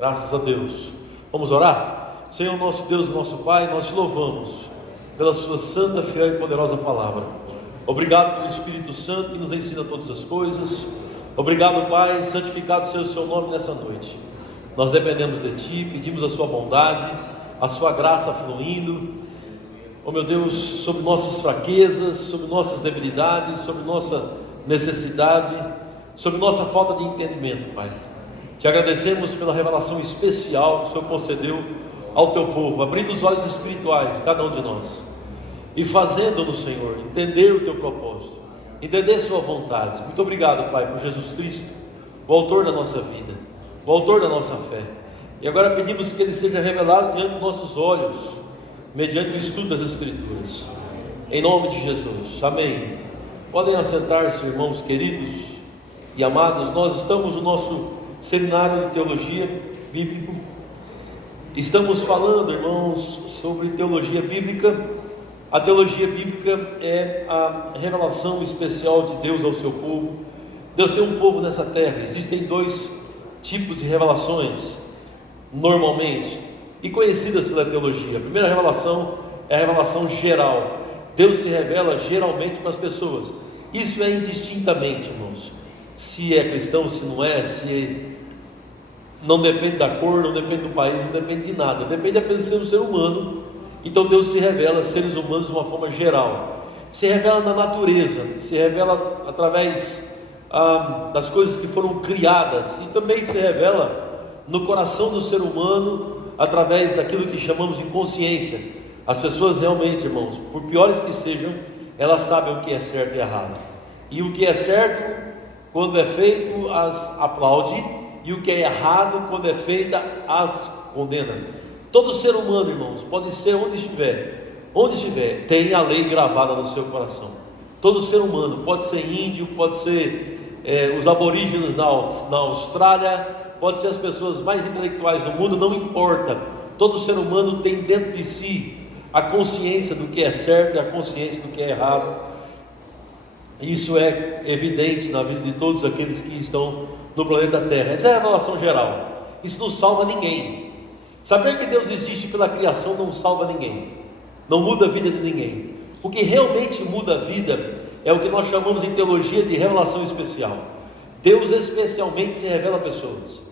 Graças a Deus. Vamos orar? Senhor nosso Deus, nosso Pai, nós te louvamos pela sua santa, fiel e poderosa palavra. Obrigado pelo Espírito Santo que nos ensina todas as coisas. Obrigado, Pai, santificado seja o seu nome nessa noite. Nós dependemos de Ti, pedimos a sua bondade, a sua graça fluindo, oh meu Deus, sobre nossas fraquezas, sobre nossas debilidades, sobre nossa necessidade, sobre nossa falta de entendimento, Pai. Te agradecemos pela revelação especial que o Senhor concedeu ao Teu povo, abrindo os olhos espirituais de cada um de nós e fazendo-nos, Senhor, entender o Teu propósito, entender a Sua vontade. Muito obrigado, Pai, por Jesus Cristo, o autor da nossa vida, o autor da nossa fé. E agora pedimos que Ele seja revelado diante dos nossos olhos, mediante o estudo das Escrituras, em nome de Jesus, amém. Podem assentar-se, irmãos queridos e amados. Nós estamos no nosso seminário de teologia bíblica. Estamos falando, irmãos, sobre teologia bíblica. A teologia bíblica é a revelação especial de Deus ao seu povo. Deus tem um povo nessa terra. Existem dois tipos de revelações normalmente e conhecidas pela teologia. A primeira revelação é a revelação geral. Deus se revela geralmente para as pessoas. Isso é indistintamente, irmãos. Se é cristão, se não é, não depende da cor, não depende do país, não depende de nada. Depende apenas de ser um ser humano. Então Deus se revela aos seres humanos de uma forma geral. Se revela na natureza, se revela através das coisas que foram criadas, e também se revela no coração do ser humano através daquilo que chamamos de consciência. As pessoas realmente, irmãos, por piores que sejam, elas sabem o que é certo e errado. E o que é certo, quando é feito, as aplaude, e o que é errado, quando é feita, as condena. Todo ser humano, irmãos, pode ser onde estiver, tem a lei gravada no seu coração. Todo ser humano, pode ser índio, pode ser os aborígenes na Austrália, pode ser as pessoas mais intelectuais do mundo, não importa. Todo ser humano tem dentro de si a consciência do que é certo e a consciência do que é errado. Isso é evidente na vida de todos aqueles que estão no planeta Terra. Essa é a revelação geral. Isso não salva ninguém. Saber que Deus existe pela criação não salva ninguém, não muda a vida de ninguém. O que realmente muda a vida é o que nós chamamos em teologia de revelação especial. Deus especialmente se revela a pessoas,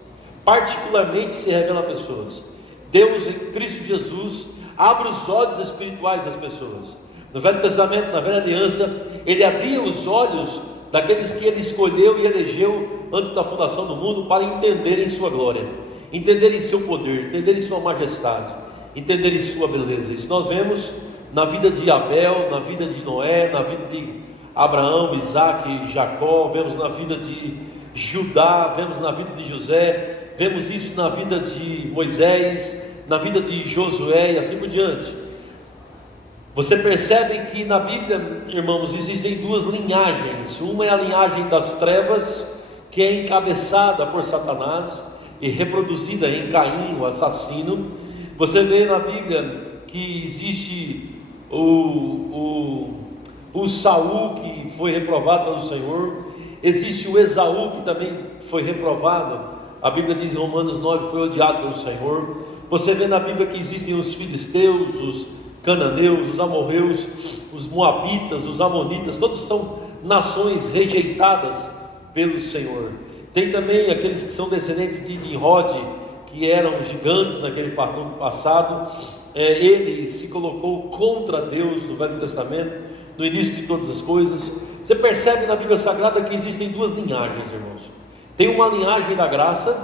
particularmente se revela a pessoas. Deus em Cristo Jesus abre os olhos espirituais das pessoas. No Velho Testamento, na Velha Aliança, Ele abria os olhos daqueles que Ele escolheu e elegeu antes da fundação do mundo para entenderem sua glória, entenderem seu poder, entenderem sua majestade, entenderem sua beleza. Isso nós vemos na vida de Abel, na vida de Noé, na vida de Abraão, Isaac e Jacó, vemos na vida de Judá, vemos na vida de José, vemos isso na vida de Moisés, na vida de Josué e assim por diante. Você percebe que na Bíblia, irmãos, existem duas linhagens. Uma é a linhagem das trevas, que é encabeçada por Satanás e reproduzida em Caim, o assassino. Você vê na Bíblia que existe o Saul, que foi reprovado pelo Senhor. Existe o Esaú, que também foi reprovado. A Bíblia diz em Romanos 9, foi odiado pelo Senhor. Você vê na Bíblia que existem os filisteus, os cananeus, os amorreus, os moabitas, os amonitas. Todos são nações rejeitadas pelo Senhor. Tem também aqueles que são descendentes de Nimrod, que eram gigantes naquele passado. Ele se colocou contra Deus no Velho Testamento, no início de todas as coisas. Você percebe na Bíblia Sagrada que existem duas linhagens, irmãos. Tem uma linhagem da graça,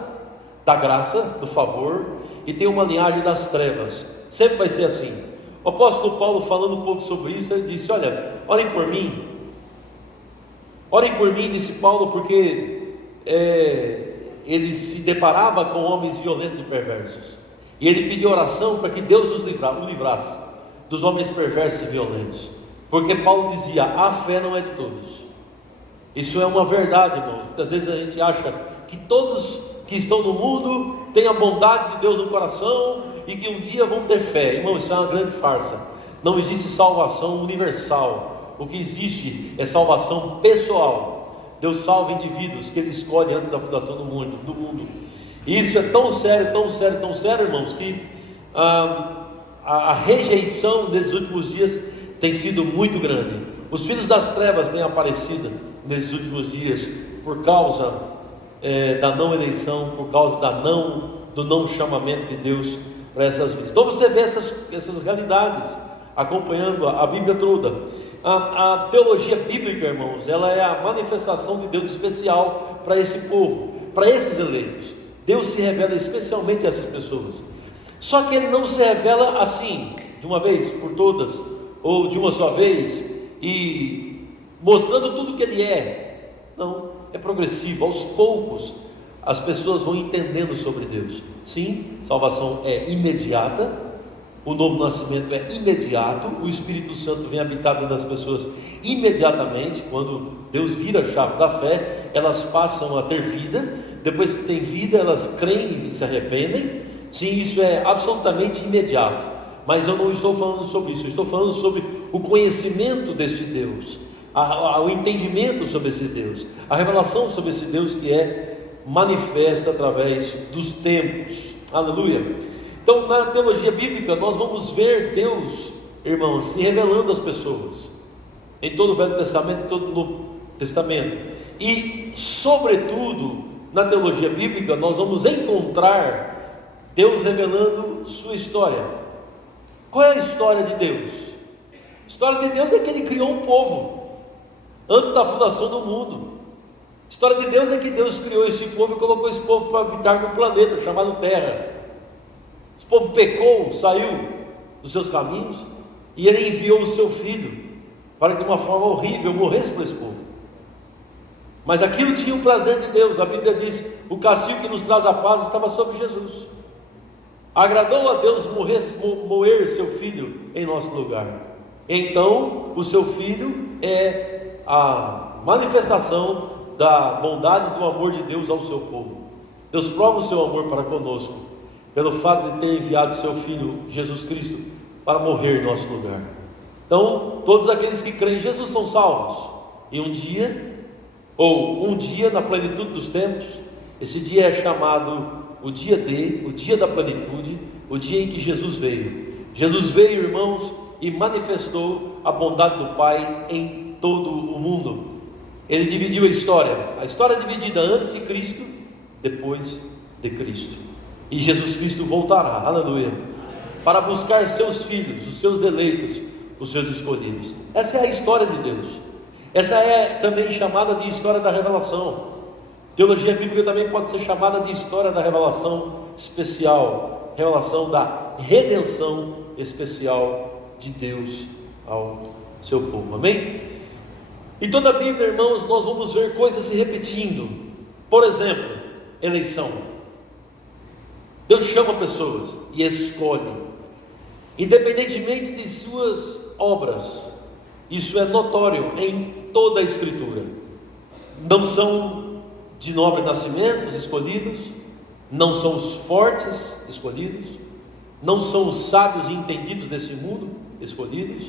do favor, e tem uma linhagem das trevas. Sempre vai ser assim. O apóstolo Paulo, falando um pouco sobre isso, ele disse: olha, orem por mim, disse Paulo, porque ele se deparava com homens violentos e perversos, e ele pediu oração para que Deus o livrasse dos homens perversos e violentos, porque Paulo dizia: a fé não é de todos. Isso é uma verdade, irmãos. Muitas vezes a gente acha que todos que estão no mundo têm a bondade de Deus no coração e que um dia vão ter fé. Irmão, isso é uma grande farsa. Não existe salvação universal. O que existe é salvação pessoal. Deus salva indivíduos que Ele escolhe antes da fundação do mundo. E isso é tão sério, tão sério, tão sério, irmãos, que a rejeição desses últimos dias tem sido muito grande. Os filhos das trevas têm aparecido nesses últimos dias por causa da não eleição, por causa do não chamamento de Deus para essas vidas. Então você vê essas realidades acompanhando a Bíblia toda. A teologia bíblica, irmãos, ela é a manifestação de Deus especial para esse povo, para esses eleitos. Deus se revela especialmente a essas pessoas. Só que Ele não se revela assim, de uma vez por todas, ou de uma só vez, e mostrando tudo que Ele é. Não, é progressivo. Aos poucos as pessoas vão entendendo sobre Deus. Sim, salvação é imediata. O novo nascimento é imediato. O Espírito Santo vem habitar dentro das pessoas imediatamente. Quando Deus vira a chave da fé, elas passam a ter vida. Depois que têm vida, elas creem e se arrependem. Sim, isso é absolutamente imediato. Mas eu não estou falando sobre isso. Eu estou falando sobre o conhecimento deste Deus, o entendimento sobre esse Deus, a revelação sobre esse Deus que é manifesta através dos tempos. Aleluia. Então, na teologia bíblica, nós vamos ver Deus, irmãos, se revelando às pessoas, em todo o Velho Testamento e todo o Novo Testamento. E, sobretudo, na teologia bíblica, nós vamos encontrar Deus revelando sua história. Qual é a história de Deus? A história de Deus é que Ele criou um povo, antes da fundação do mundo. A história de Deus é que Deus criou esse povo e colocou esse povo para habitar no planeta chamado Terra. Esse povo pecou, saiu dos seus caminhos, e Ele enviou o seu Filho para que de uma forma horrível morresse por esse povo. Mas aquilo tinha o prazer de Deus. A Bíblia diz: o castigo que nos traz a paz estava sobre Jesus. Agradou a Deus moer seu Filho em nosso lugar. Então o seu Filho é a manifestação da bondade e do amor de Deus ao seu povo. Deus prova o seu amor para conosco pelo fato de ter enviado seu Filho Jesus Cristo para morrer em nosso lugar. Então, todos aqueles que creem em Jesus são salvos. E um dia na plenitude dos tempos, esse dia é chamado o dia da plenitude, o dia em que Jesus veio. Jesus veio, irmãos, e manifestou a bondade do Pai em todo o mundo. Ele dividiu a história dividida antes de Cristo, depois de Cristo. E Jesus Cristo voltará, aleluia, para buscar seus filhos, os seus eleitos, os seus escolhidos. Essa é a história de Deus. Essa é também chamada de história da revelação. Teologia bíblica também pode ser chamada de história da revelação especial, revelação da redenção especial de Deus ao seu povo. Amém? Em toda a Bíblia, irmãos, nós vamos ver coisas se repetindo. Por exemplo, eleição. Deus chama pessoas e escolhe, independentemente de suas obras. Isso é notório em toda a Escritura. Não são de nobre nascimento escolhidos, não são os fortes escolhidos, não são os sábios e entendidos desse mundo escolhidos.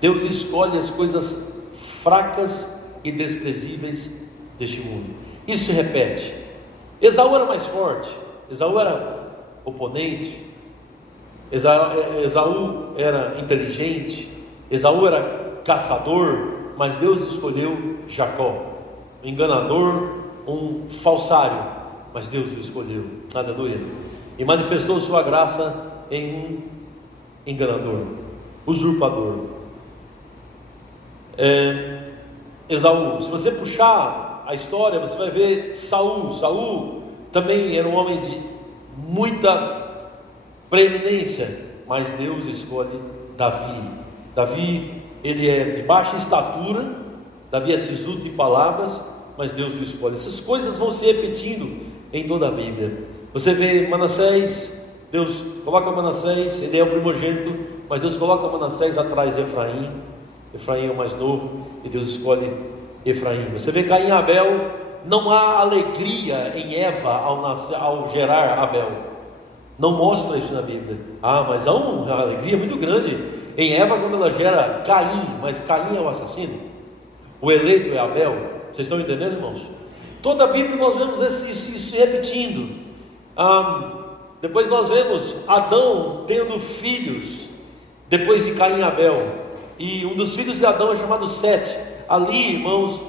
Deus escolhe as coisas fracas e desprezíveis deste mundo. Isso se repete. Esaú era mais forte, Esaú era oponente, Esaú era inteligente, Esaú era caçador, mas Deus escolheu Jacó, um enganador, um falsário, mas Deus o escolheu, aleluia, e manifestou sua graça em um enganador, usurpador. Esaú, se você puxar a história, você vai ver Saul também era um homem de muita preeminência, mas Deus escolhe Davi, ele é de baixa estatura, Davi é sisudo de palavras, mas Deus o escolhe. Essas coisas vão se repetindo em toda a Bíblia. Você vê Manassés, Deus coloca Manassés, ele é o primogênito, mas Deus coloca Manassés atrás de Efraim. Efraim é o mais novo e Deus escolhe Efraim. Você vê Caim e Abel, não há alegria em Eva ao gerar Abel. Não mostra isso na Bíblia. Mas há uma alegria muito grande em Eva quando ela gera Caim, mas Caim é o assassino. O eleito é Abel. Vocês estão entendendo, irmãos? Toda a Bíblia nós vemos isso se repetindo. Depois nós vemos Adão tendo filhos, depois de Caim e Abel, e um dos filhos de Adão é chamado Sete. Ali, irmãos,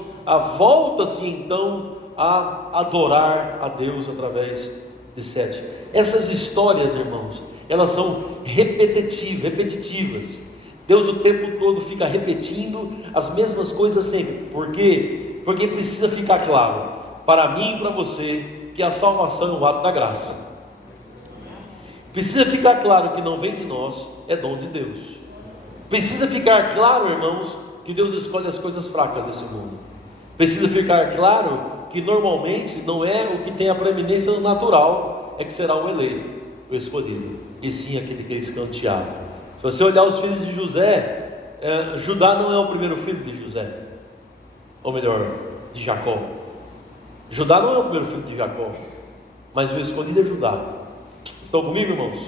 volta-se então a adorar a Deus através de Sete. Essas histórias, irmãos, elas são repetitivas. Deus o tempo todo fica repetindo as mesmas coisas sempre. Por quê? Porque precisa ficar claro para mim e para você que a salvação é um ato da graça. Precisa ficar claro que não vem de nós, é dom de Deus. Precisa ficar claro, irmãos, que Deus escolhe as coisas fracas desse mundo. Precisa ficar claro que normalmente não é o que tem a preeminência no natural é que será o eleito, o escolhido, e sim aquele que é escanteado. Se você olhar os filhos de José, Judá não é o primeiro filho de José, ou melhor, de Jacó. Judá não é o primeiro filho de Jacó, mas o escolhido é Judá. Estão comigo, irmãos?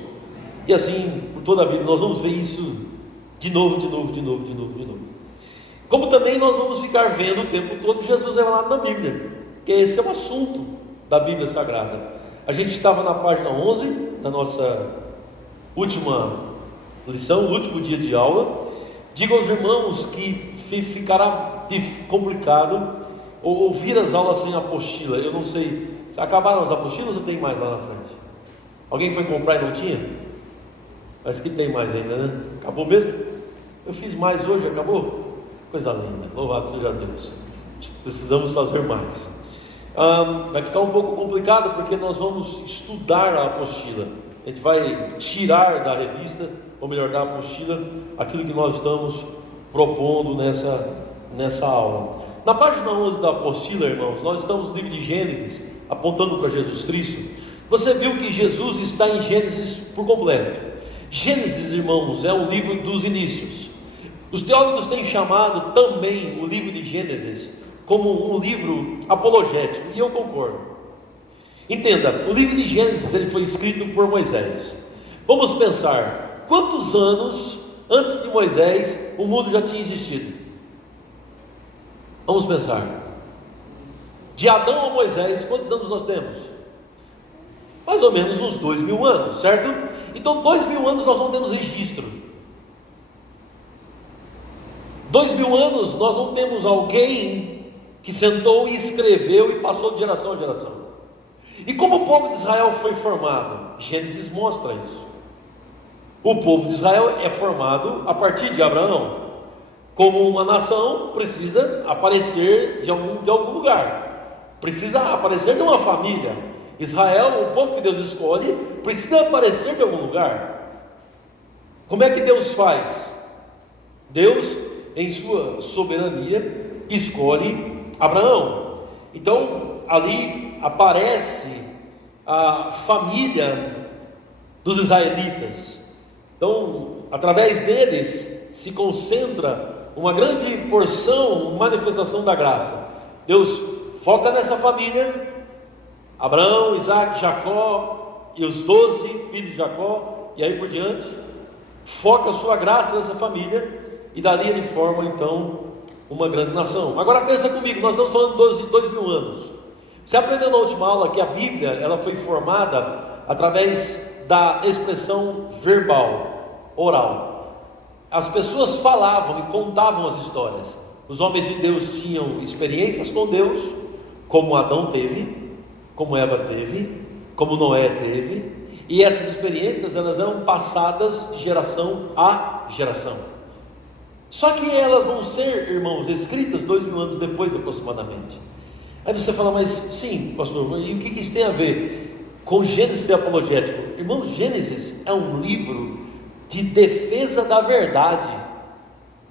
E assim, por toda a Bíblia, nós vamos ver isso de novo. Como também nós vamos ficar vendo o tempo todo Jesus revelado na Bíblia, que esse é o assunto da Bíblia Sagrada. A gente estava na página 11 da nossa última lição, o último dia de aula. Digo aos irmãos que ficará complicado ouvir as aulas sem apostila. Eu não sei, acabaram as apostilas ou tem mais lá na frente? Alguém foi comprar e não tinha? Parece que tem mais ainda, né? Acabou mesmo? Eu fiz mais hoje, acabou? Coisa linda, louvado seja Deus. Precisamos fazer mais. Vai ficar um pouco complicado porque nós vamos estudar a apostila. A gente vai tirar da revista, ou melhor, da apostila, aquilo que nós estamos propondo nessa aula. Na página 11 da apostila, irmãos, nós estamos no livro de Gênesis, apontando para Jesus Cristo. Você viu que Jesus está em Gênesis por completo. Gênesis, irmãos, é o livro dos inícios. Os teólogos têm chamado também o livro de Gênesis como um livro apologético, e eu concordo. Entenda, o livro de Gênesis ele foi escrito por Moisés. Vamos pensar, quantos anos antes de Moisés o mundo já tinha existido? Vamos pensar. De Adão a Moisés, quantos anos nós temos? Mais ou menos uns 2000 anos, certo? Então 2000 anos nós não temos registro. 2000 anos nós não temos alguém que sentou e escreveu e passou de geração a geração. E como o povo de Israel foi formado? Gênesis mostra isso. O povo de Israel é formado a partir de Abraão. Como uma nação precisa aparecer de algum lugar, precisa aparecer de uma família. Israel, o povo que Deus escolhe, precisa aparecer de algum lugar. Como é que Deus faz? Deus, em sua soberania, escolhe Abraão. Então, ali aparece a família dos israelitas. Então, através deles se concentra uma grande porção, manifestação da graça. Deus foca nessa família. Abraão, Isaac, Jacó e os 12 filhos de Jacó, e aí por diante, foca a sua graça nessa família, e dali ele forma então uma grande nação. Agora pensa comigo, nós estamos falando de 2000 anos. Você aprendeu na última aula que a Bíblia ela foi formada através da expressão verbal, oral. As pessoas falavam e contavam as histórias. Os homens de Deus tinham experiências com Deus, como Adão teve, como Eva teve, como Noé teve, e essas experiências elas eram passadas de geração a geração. Só que elas vão ser, irmãos, escritas 2000 anos depois aproximadamente. Aí você fala, mas sim, pastor, e o que isso tem a ver com Gênesis ser apologético? Irmãos, Gênesis é um livro de defesa da verdade,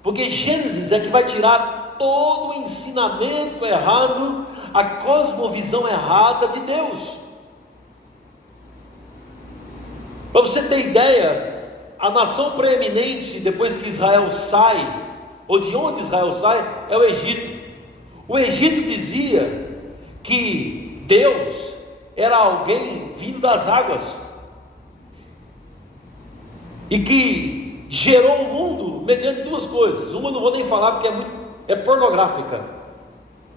porque Gênesis é que vai tirar todo o ensinamento errado, a cosmovisão errada de Deus. Para você ter ideia, a nação preeminente depois que Israel sai, ou de onde Israel sai, é o Egito. O Egito dizia que Deus era alguém vindo das águas, e que gerou o mundo mediante duas coisas. Uma eu não vou nem falar porque é pornográfica.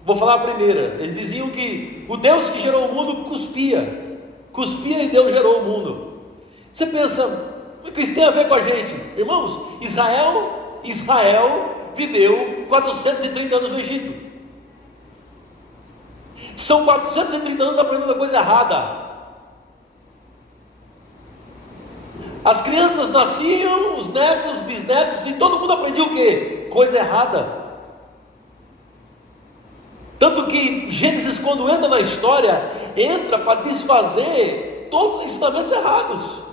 Vou falar a primeira. Eles diziam que o Deus que gerou o mundo cuspia. cuspia e Deus gerou o mundo. Você pensa, o que isso tem a ver com a gente? Irmãos, Israel viveu 430 anos no Egito. São 430 anos aprendendo a coisa errada. As crianças nasciam, os netos, os bisnetos, e todo mundo aprendia o quê? Coisa errada. Tanto que Gênesis, quando entra na história, entra para desfazer todos os ensinamentos errados.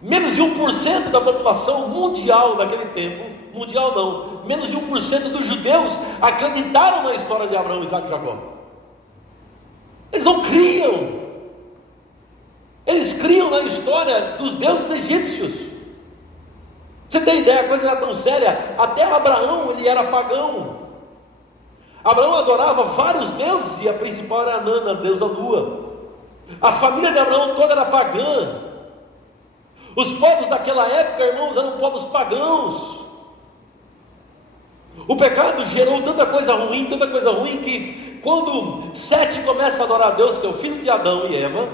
Menos de 1% da população mundial naquele tempo, mundial não, menos de 1% dos judeus acreditaram na história de Abraão, Isaac e Jacó. Eles não criam. Eles criam na história dos deuses egípcios. Você tem ideia, a coisa era tão séria, até Abraão ele era pagão. Abraão adorava vários deuses, e a principal era Anã, a deusa da lua. A família de Abraão toda era pagã. Os povos daquela época, irmãos, eram povos pagãos. O pecado gerou tanta coisa ruim, que quando Sete começa a adorar a Deus, que é o filho de Adão e Eva,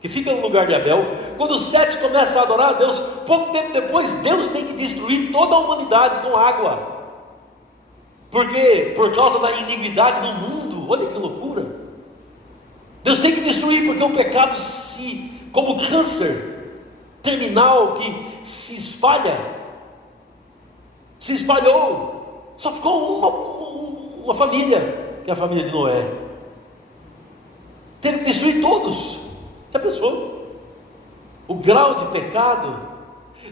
que fica no lugar de Abel, quando Sete começa a adorar a Deus, pouco tempo depois, Deus tem que destruir toda a humanidade com água. Porque, por causa da iniquidade no mundo, olha que loucura, Deus tem que destruir, porque o pecado como câncer terminal que se espalhou, só ficou uma família, que é a família de Noé. Teve que destruir todos. Já pensou? O grau de pecado.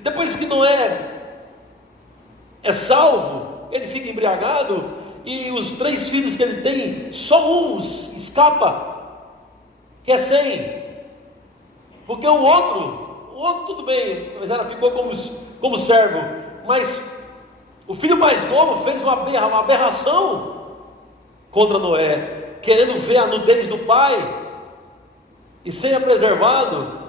Depois que Noé é salvo, ele fica embriagado, e os 3 filhos que ele tem, só um escapa, que é Sem, porque o outro tudo bem, mas ela ficou como servo, mas o filho mais novo fez uma aberração contra Noé, querendo ver a nudez do pai, e Sem é preservado,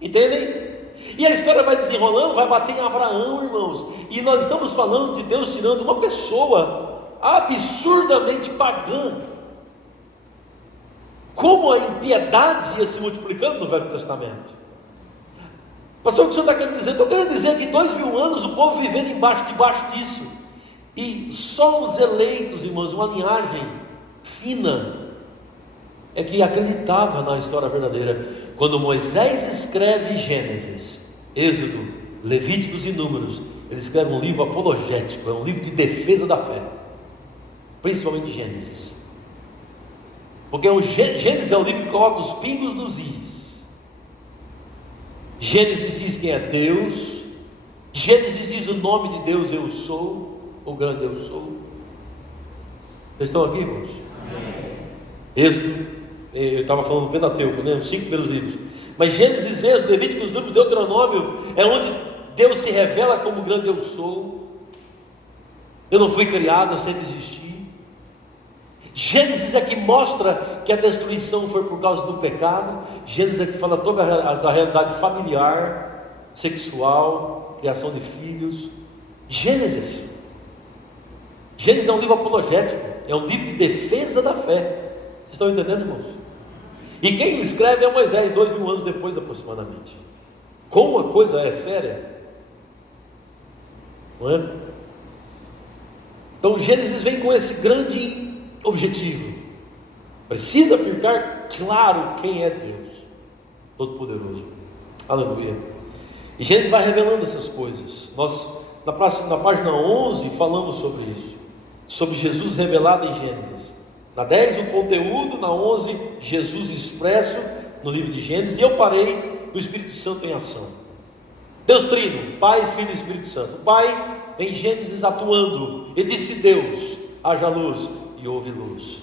entendem? E a história vai desenrolando, vai bater em Abraão, irmãos, e nós estamos falando de Deus tirando uma pessoa absurdamente pagã. Como a impiedade ia se multiplicando no Velho Testamento. Pastor, o que o senhor está querendo dizer? Estou querendo dizer que 2000 anos o povo vivendo debaixo disso, e só os eleitos, irmãos, uma linhagem fina, é que acreditava na história verdadeira. Quando Moisés escreve Gênesis, Êxodo, Levíticos e Números, ele escreve um livro apologético, é um livro de defesa da fé, principalmente Gênesis, porque Gênesis é o livro que coloca os pingos nos is. Gênesis diz quem é Deus, Gênesis diz o nome de Deus, eu sou, o grande eu sou. Vocês estão aqui, irmãos? Êxodo, eu estava falando do Pentateuco, né? Os 5 primeiros livros, mas Gênesis, Êxodo, Levíticos, Números, Deuteronômio é onde Deus se revela como o grande eu sou. Eu não fui criado, eu sempre existi. Gênesis é que mostra que a destruição foi por causa do pecado. Gênesis é que fala toda da realidade familiar, sexual, criação de filhos. Gênesis é um livro apologético, é um livro de defesa da fé. Vocês estão entendendo, irmãos? E quem escreve é Moisés, 2000 anos depois aproximadamente. Como a coisa é séria, não é? Então Gênesis vem com esse grande objetivo. Precisa ficar claro quem é Deus Todo-Poderoso. Aleluia. E Gênesis vai revelando essas coisas. Nós, na página 11, falamos sobre isso, sobre Jesus revelado em Gênesis. Na 10, o conteúdo. Na 11, Jesus expresso no livro de Gênesis. E eu parei no Espírito Santo em ação. Deus Trino, Pai, Filho e Espírito Santo. O Pai em Gênesis atuando. Ele disse: Deus, haja luz, e houve luz.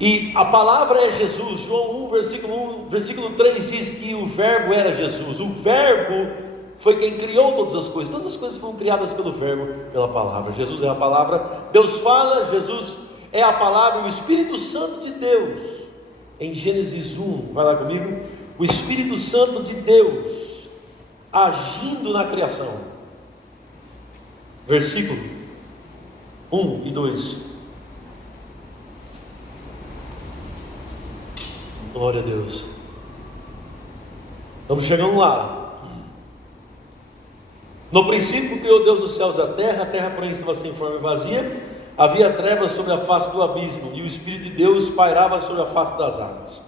E a palavra é Jesus. João 1, versículo 3 diz que o verbo era Jesus. O verbo foi quem criou todas as coisas. Todas as coisas foram criadas pelo verbo, pela palavra. Jesus é a palavra. Deus fala, Jesus é a palavra. O Espírito Santo de Deus, em Gênesis 1, vai lá comigo. O Espírito Santo de Deus agindo na criação. Versículo 1 e 2. Glória a Deus. Estamos chegando lá. No princípio criou Deus os céus e a terra porém estava sem forma e vazia, havia trevas sobre a face do abismo, e o Espírito de Deus pairava sobre a face das águas.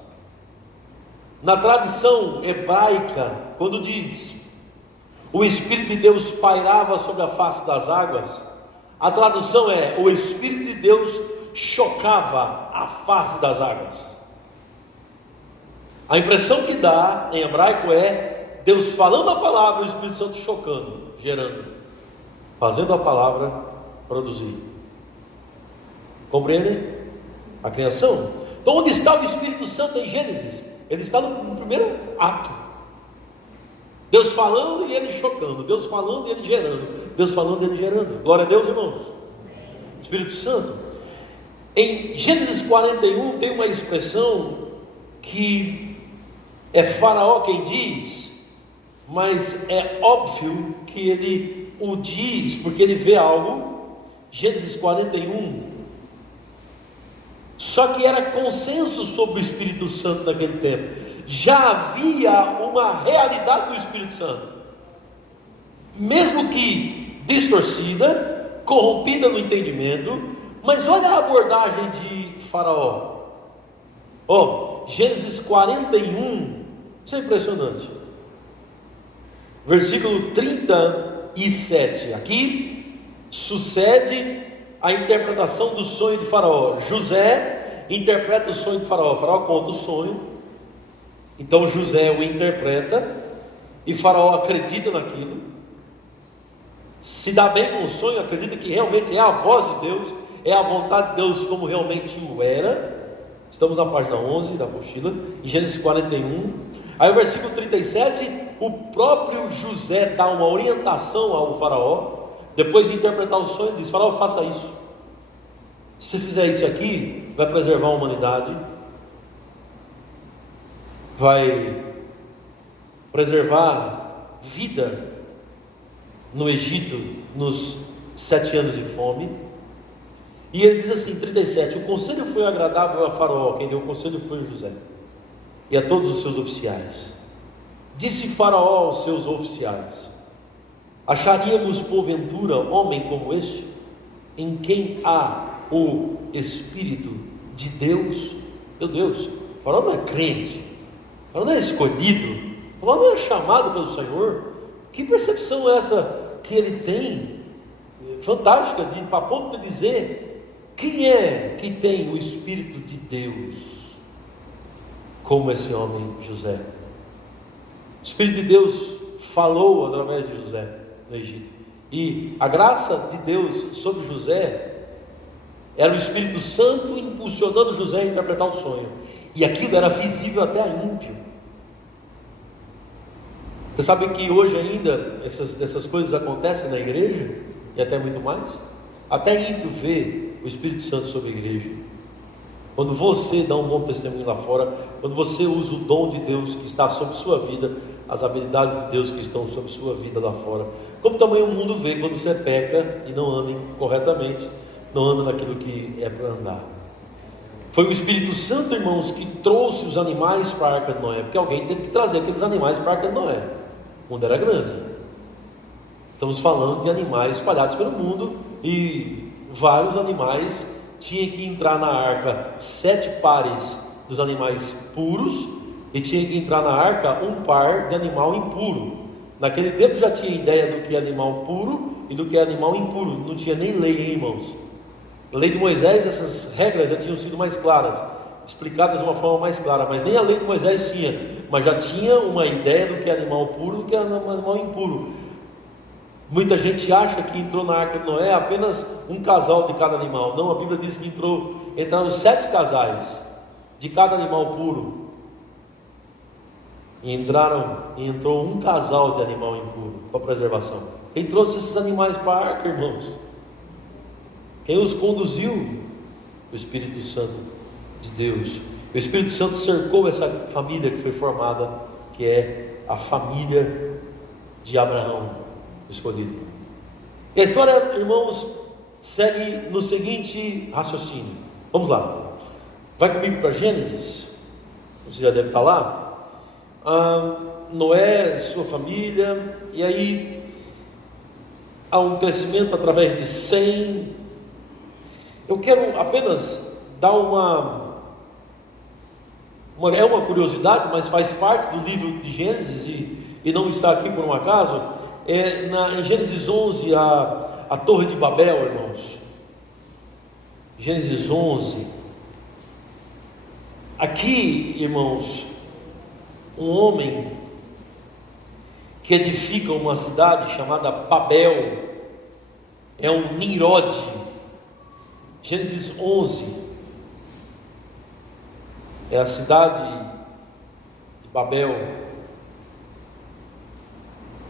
Na tradição hebraica, quando diz o Espírito de Deus pairava sobre a face das águas, a tradução é: o Espírito de Deus chocava a face das águas. A impressão que dá em hebraico é Deus falando a palavra e o Espírito Santo chocando, gerando, fazendo a palavra produzir. Compreendem a criação? Então, onde está o Espírito Santo em Gênesis? Ele está no primeiro ato. Deus falando e ele chocando, Deus falando e ele gerando, Deus falando e ele gerando. Glória a Deus, irmãos. Espírito Santo. Em Gênesis 41 tem uma expressão que é Faraó quem diz, mas é óbvio que ele o diz porque ele vê algo. Gênesis 41. Só que era consenso sobre o Espírito Santo naquele tempo. Já havia uma realidade do Espírito Santo, mesmo que distorcida, corrompida no entendimento. Mas olha a abordagem de Faraó. Gênesis 41, isso é impressionante. Versículo 37. Aqui sucede a interpretação do sonho de Faraó. José interpreta o sonho de Faraó. Faraó conta o sonho, então José o interpreta, e Faraó acredita naquilo, se dá bem com o sonho, acredita que realmente é a voz de Deus, é a vontade de Deus como realmente o era. Estamos na página 11 da apostila, em Gênesis 41. Aí o versículo 37, o próprio José dá uma orientação ao Faraó. Depois de interpretar o sonho, ele diz: Faraó, faça isso. Se você fizer isso aqui, vai preservar a humanidade, vai preservar vida no Egito nos 7 anos de fome. E ele diz assim, 37: o conselho foi agradável a Faraó, quem deu o conselho foi José, e a todos os seus oficiais. Disse Faraó aos seus oficiais: acharíamos porventura homem como este, em quem há o Espírito de Deus? Meu Deus, Faraó não é crente, Faraó não é escolhido, Faraó não é chamado pelo Senhor. Que percepção é essa que ele tem? Fantástica, a ponto de dizer: quem é que tem o Espírito de Deus como esse homem José? O Espírito de Deus falou através de José no Egito, e a graça de Deus sobre José era o Espírito Santo impulsionando José a interpretar o sonho, e aquilo era visível até a ímpio. Você sabe que hoje ainda essas coisas acontecem na igreja, e até muito mais. Até ímpio vê o Espírito Santo sobre a igreja. Quando você dá um bom testemunho lá fora, quando você usa o dom de Deus que está sobre sua vida, as habilidades de Deus que estão sobre sua vida lá fora, como também o mundo vê quando você peca e não anda corretamente, não anda naquilo que é para andar. Foi o Espírito Santo, irmãos, que trouxe os animais para a Arca de Noé, porque alguém teve que trazer aqueles animais para a Arca de Noé. O mundo era grande. Estamos falando de animais espalhados pelo mundo, e vários animais tinham que entrar na arca, 7 pares dos animais puros, e tinha que entrar na arca um par de animal impuro. Naquele tempo já tinha ideia do que é animal puro e do que é animal impuro. Não tinha nem lei, hein, irmãos? Na lei de Moisés essas regras já tinham sido mais claras, explicadas de uma forma mais clara, mas nem a lei de Moisés tinha, mas já tinha uma ideia do que é animal puro e do que é animal impuro. Muita gente acha que entrou na Arca de Noé apenas um casal de cada animal. Não, a Bíblia diz que entraram 7 casais de cada animal puro, e entrou um casal de animal impuro para preservação. Quem trouxe esses animais para a arca, irmãos? Quem os conduziu? O Espírito Santo de Deus. O Espírito Santo cercou essa família que foi formada, que é a família de Abraão escolhido. E a história, irmãos, segue no seguinte raciocínio. Vamos lá, vai comigo para Gênesis. você já deve estar lá. Noé, sua família, e aí há um crescimento através de Sem. Eu quero apenas dar é uma curiosidade, mas faz parte do livro de Gênesis e não está aqui por um acaso. Em Gênesis 11, a Torre de Babel, irmãos. Gênesis 11. Aqui, irmãos, um homem que edifica uma cidade chamada Babel, é um Nimrod. Gênesis 11 é a cidade de Babel.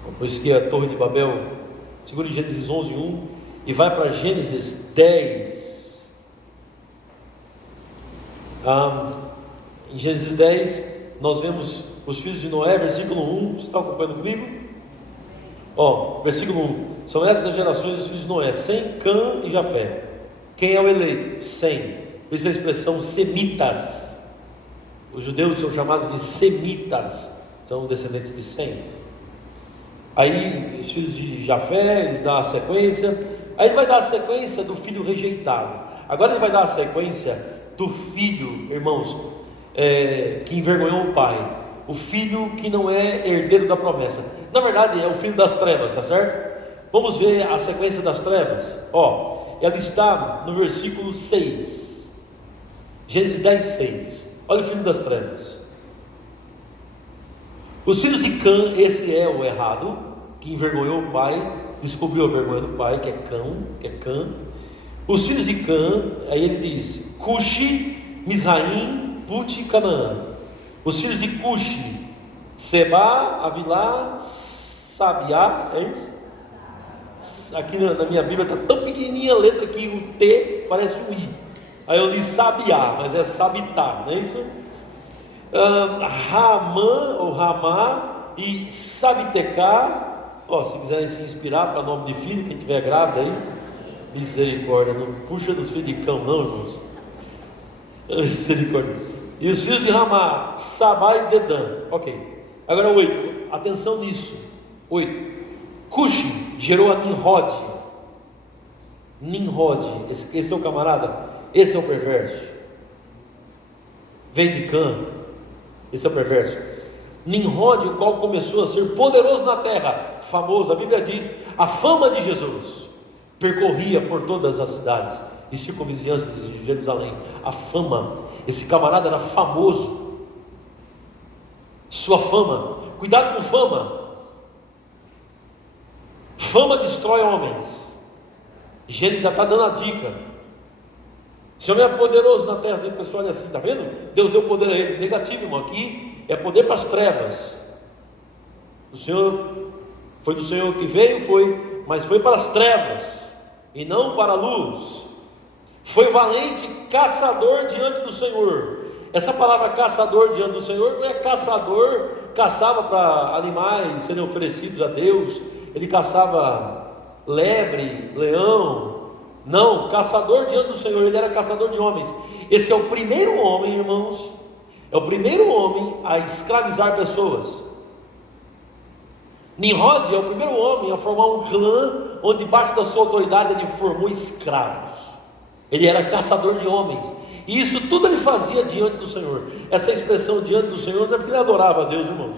Depois que a Torre de Babel, segura em Gênesis 11, 1 e vai para Gênesis 10. Em Gênesis 10 nós vemos os filhos de Noé, versículo 1. Você está acompanhando comigo? Versículo 1: são essas as gerações dos filhos de Noé, Sem, Cã e Jafé. Quem é o eleito? Sem. Por isso a expressão semitas. Os judeus são chamados de semitas, são descendentes de Sem. Aí os filhos de Jafé, eles dão a sequência. Aí ele vai dar a sequência do filho rejeitado. Agora ele vai dar a sequência do filho, irmãos, que envergonhou o pai, o filho que não é herdeiro da promessa. Na verdade é o filho das trevas, tá certo? Vamos ver a sequência das trevas. Ela está no versículo 6, Gênesis 10, 6. Olha o filho das trevas. Os filhos de Cã, esse é o errado, que envergonhou o pai, descobriu a vergonha do pai, que é Cã. Os filhos de Cã, aí ele diz: Cuxi, Misraim, Put e Canaã. Os filhos de Cuxi: Seba, Avilá, Sabiá. É isso? Aqui na minha Bíblia está tão pequenininha a letra que o T parece um I. Aí eu li Sabiá, mas é Sabitá, não é isso? Ramã ou Ramá e Sabitecá. Se quiserem se inspirar para nome de filho, quem tiver grávida aí, misericórdia, não puxa dos filhos de Cão não, irmãos. Misericórdia. E os filhos de Ramá, Sabá e Dedã. Ok. Agora 8, atenção nisso. 8. Cuxi gerou a Nimrod. Esse é o camarada. Esse é o perverso. Vem de Cã. Esse é o perverso. Nimrod, o qual começou a ser poderoso na terra, famoso. A Bíblia diz: a fama de Jesus percorria por todas as cidades e circunvizinhanças de Jerusalém. A fama, esse camarada era famoso. Sua fama, cuidado com fama. Fama destrói homens. Gênesis já está dando a dica. Esse homem é poderoso na terra. Tem pessoal olha assim, está vendo? Deus deu poder a ele. Negativo, irmão. Aqui é poder para as trevas. O Senhor, foi do Senhor que veio, mas foi para as trevas e não para a luz. Foi valente caçador diante do Senhor. Essa palavra caçador diante do Senhor não é caçador, caçava para animais serem oferecidos a Deus. Ele caçava lebre, leão. Não, caçador diante do Senhor. Ele era caçador de homens. Esse é o primeiro homem, irmãos. É o primeiro homem a escravizar pessoas. Nimrod é o primeiro homem a formar um clã, onde debaixo da sua autoridade ele formou escravos. Ele era caçador de homens. E isso tudo ele fazia diante do Senhor. Essa expressão diante do Senhor não é porque ele adorava a Deus, irmãos.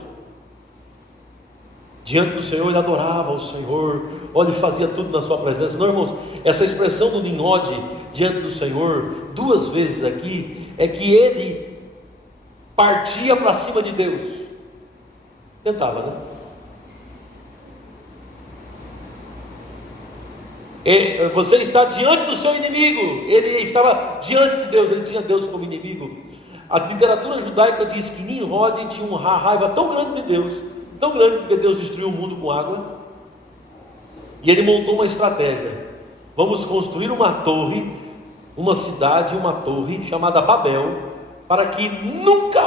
Diante do Senhor ele adorava o Senhor. Olha, ele fazia tudo na sua presença. Não, irmãos, essa expressão do Nimrod diante do Senhor, 2 vezes aqui, é que ele partia para cima de Deus. Tentava, né? Você está diante do seu inimigo. Ele estava diante de Deus. Ele tinha Deus como inimigo. A literatura judaica diz que Nimrod tinha uma raiva tão grande de Deus, tão grande, porque Deus destruiu o mundo com água. E ele montou uma estratégia: vamos construir uma torre, uma cidade, uma torre chamada Babel, para que nunca